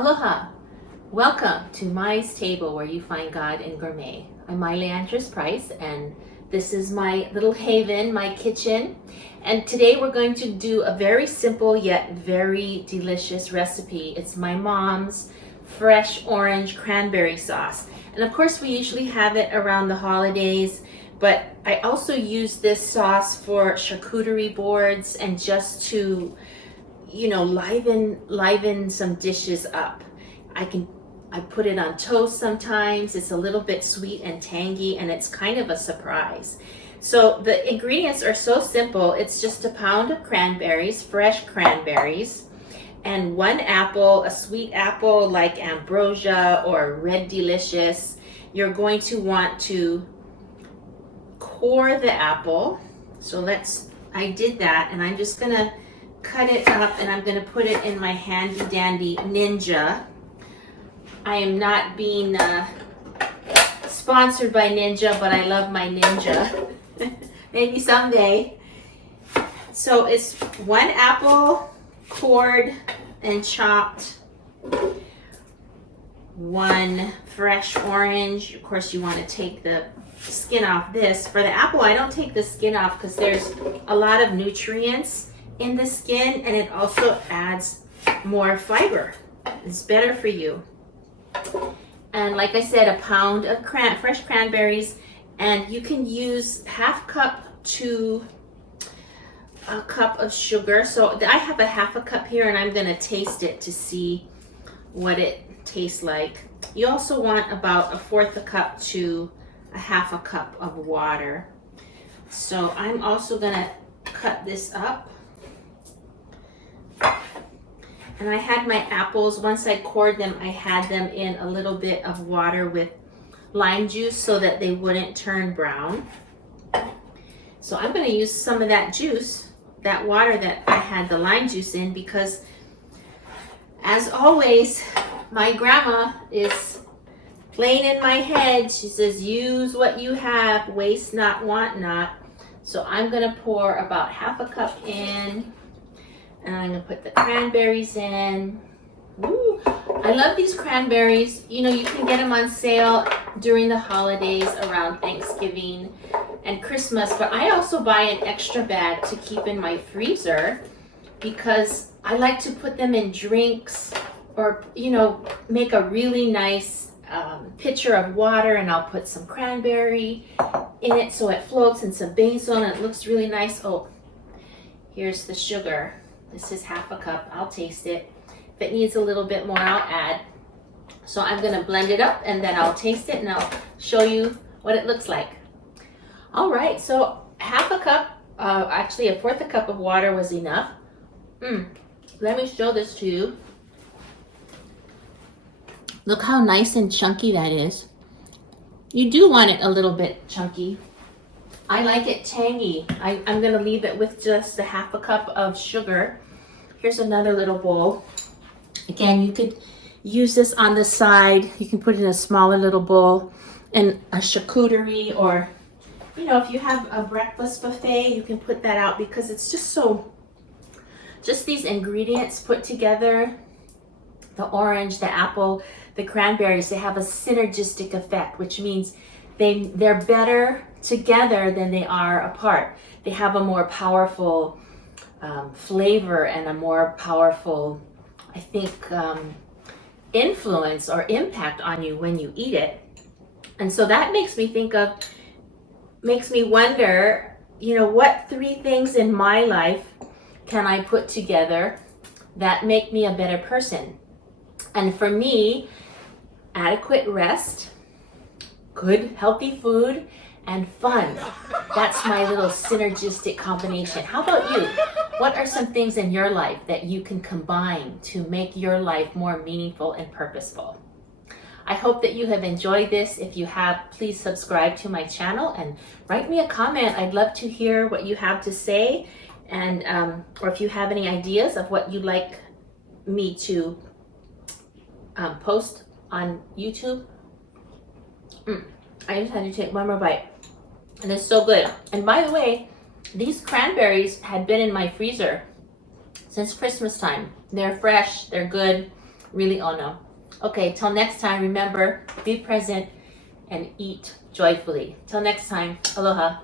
Aloha! Welcome to Mai's Table, where you find God in gourmet. I'm Andrus-Price, and this is my little haven, my kitchen. And today we're going to do a very simple yet very delicious recipe. It's my mom's fresh orange cranberry sauce. And of course we usually have it around the holidays, but I also use this sauce for charcuterie boards and just to, liven some dishes up. I put it on toast sometimes. It's a little bit sweet and tangy, and it's kind of a surprise. So the ingredients are so simple. It's just a pound of cranberries, fresh cranberries, and 1 apple, a sweet apple like ambrosia or red delicious. You're going to want to core the apple. So I did that, and I'm just gonna cut it up, and I'm gonna put it in my handy dandy Ninja. I am not being sponsored by Ninja, but I love my Ninja. Maybe someday. So it's 1 apple cored and chopped, 1 fresh orange. Of course, you want to take the skin off this. For the apple, I don't take the skin off because there's a lot of nutrients in the skin, and it also adds more fiber. It's better for you. And like I said, a pound of fresh cranberries, and you can use 1/2 cup to a cup of sugar. So I have a 1/2 cup here, and I'm gonna taste it to see what it tastes like. You also want about 1/4 cup to a 1/2 cup of water. So I'm also gonna cut this up. And I had my apples, once I cored them, I had them in a little bit of water with lime juice so that they wouldn't turn brown. So I'm going to use some of that juice, that water that I had the lime juice in, because as always, my grandma is playing in my head. She says, use what you have, waste not, want not. So I'm going to pour about 1/2 cup in. And I'm gonna put the cranberries in. Ooh, I love these cranberries. You can get them on sale during the holidays around Thanksgiving and Christmas, but I also buy an extra bag to keep in my freezer because I like to put them in drinks, or make a really nice pitcher of water, and I'll put some cranberry in it so it floats, and some basil, and it looks really nice. Oh, here's the sugar. This is 1/2 cup. I'll taste it. If it needs a little bit more, I'll add. So I'm going to blend it up, and then I'll taste it, and I'll show you what it looks like. All right, so 1/2 cup, actually 1/4 cup of water was enough. Let me show this to you. Look how nice and chunky that is. You do want it a little bit chunky. I like it tangy. I'm gonna leave it with just a 1/2 cup of sugar. Here's another little bowl. Again, you could use this on the side. You can put it in a smaller little bowl and a charcuterie, or if you have a breakfast buffet, you can put that out, because it's just these ingredients put together, the orange, the apple, the cranberries, they have a synergistic effect, which means they're better together than they are apart. They have a more powerful flavor and a more powerful, I think, influence or impact on you when you eat it. And so that makes me wonder, what 3 things in my life can I put together that make me a better person? And for me, adequate rest, good healthy food, and fun. That's my little synergistic combination. How about you? What are some things in your life that you can combine to make your life more meaningful and purposeful? I hope that you have enjoyed this. If you have, please subscribe to my channel and write me a comment. I'd love to hear what you have to say, and or if you have any ideas of what you'd like me to post on YouTube. I just had to take one more bite, and it's so good. And by the way, these cranberries had been in my freezer since Christmas time. They're fresh, they're good, Really, oh no. Okay, till next time, remember, be present and eat joyfully. Till next time, aloha.